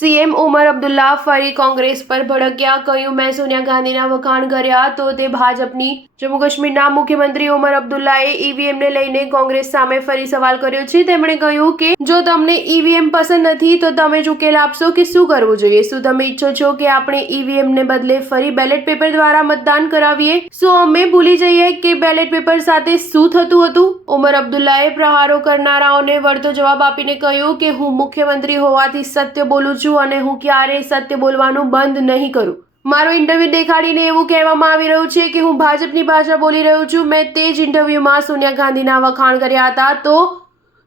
CM ઉમર અબ્દુલ્લા ફરી કોંગ્રેસ પર ભડક્યા. કહ્યું, મેં સોનિયા ગાંધીના વખાણ કર્યા તો તે ભાજપની. જમ્મુ કાશ્મીરના મુખ્યમંત્રી ઉમર અબ્દુલ્લાએ ઈવીએમને લઈને કોંગ્રેસ સામે ફરી સવાલ કર્યો છે. તેમણે કહ્યું કે જો તમને ઈવીએમ પસંદ નથી તો તમે જ ઉકેલ આપશો કે શું કરવું જોઈએ. શું તમે ઈચ્છો છો કે આપણે ઈવીએમને બદલે ફરી બેલેટ પેપર દ્વારા મતદાન કરાવીએ? શું અમે ભૂલી જઈએ કે બેલેટ પેપર સાથે શું થતું હતું? ઉમર અબ્દુલ્લાએ પ્રહારો કરનારાઓને વળતો જવાબ આપીને કહ્યું કે હું મુખ્યમંત્રી હોવાથી સત્ય બોલું છું અને હું ક્યારેય સત્ય બોલવાનું બંધ નહીં કરું. મારો ઇન્ટરવ્યુ દેખાડીને એવું કહેવામાં આવી રહ્યું છે કે હું ભાજપની ભાષા બોલી રહ્યો છું. મેં તે જ ઇન્ટરવ્યુમાં સોનિયા ગાંધીના વખાણ કર્યા હતા. તો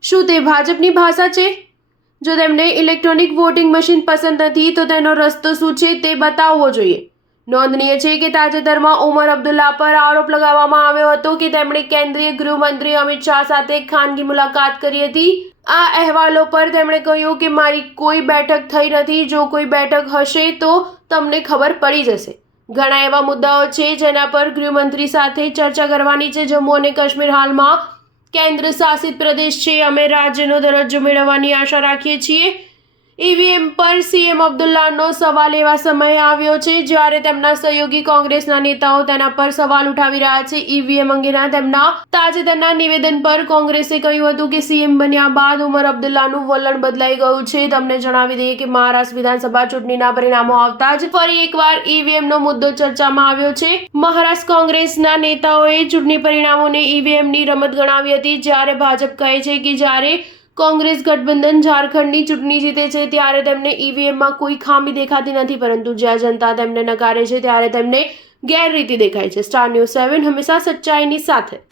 શું તે ભાજપની ભાષા છે? જો તેમને ઇલેક્ટ્રોનિક વોટિંગ મશીન પસંદ નથી તો તેનો રસ્તો શું છે તે બતાવવો જોઈએ. નોંધનીય છે કે તાજેતરમાં ઉમર અબ્દુલ્લા પર આરોપ લગાવવામાં આવ્યો હતો કે તેમણે કેન્દ્રીય ગૃહમંત્રી અમિત શાહ સાથે ખાનગી મુલાકાત કરી હતી. આ અહેવાલો પર તેમણે કહ્યું કે મારી કોઈ બેઠક થઈ નથી. જો કોઈ બેઠક હશે તો તમને ખબર પડી જશે. ઘણા એવા મુદ્દાઓ છે જેના પર ગૃહમંત્રી સાથે ચર્ચા કરવાની છે. જમ્મુ અને કાશ્મીર હાલમાં કેન્દ્ર શાસિત પ્રદેશ છે. અમે રાજ્યનો દરજ્જો મેળવવાની આશા રાખીએ છીએ. ઈવીએમ પર સીએમ અબ્દુલ્લાનો સવાલ એવા સમયે આવ્યો છે જ્યારે તેમના સહયોગી કોંગ્રેસના નેતાઓ તેના પર સવાલ ઉઠાવી રહ્યા છે. ઈવીએમ અંગેના તેમના તાજેતરના નિવેદન પર કોંગ્રેસે કહ્યું હતું કે સીએમ બન્યા બાદ ઉમર અબ્દુલ્લાનું વલણ બદલાઈ ગયું છે. તમને જણાવી દઈએ કે મહારાષ્ટ્ર વિધાનસભા ચૂંટણીના પરિણામો આવતા જ ફરી એકવાર ઈવીએમનો મુદ્દો ચર્ચામાં આવ્યો છે. મહારાષ્ટ્ર કોંગ્રેસના નેતાઓએ ચૂંટણી પરિણામોને ઈવીએમની રમત ગણાવી હતી, જ્યારે ભાજપ કહે છે કે જ્યારે કોંગ્રેસ ગઠબંધન ઝારખંડની ચૂંટણી જીતે છે ત્યારે તેમને ઈવીએમમાં કોઈ ખામી દેખાતી નથી, પરંતુ જ્યાં જનતા તેમને નકારે છે ત્યારે તેમને ગેરરીતિ દેખાય છે. સ્ટાર ન્યૂઝ 7 હંમેશા સચ્ચાઈની સાથે.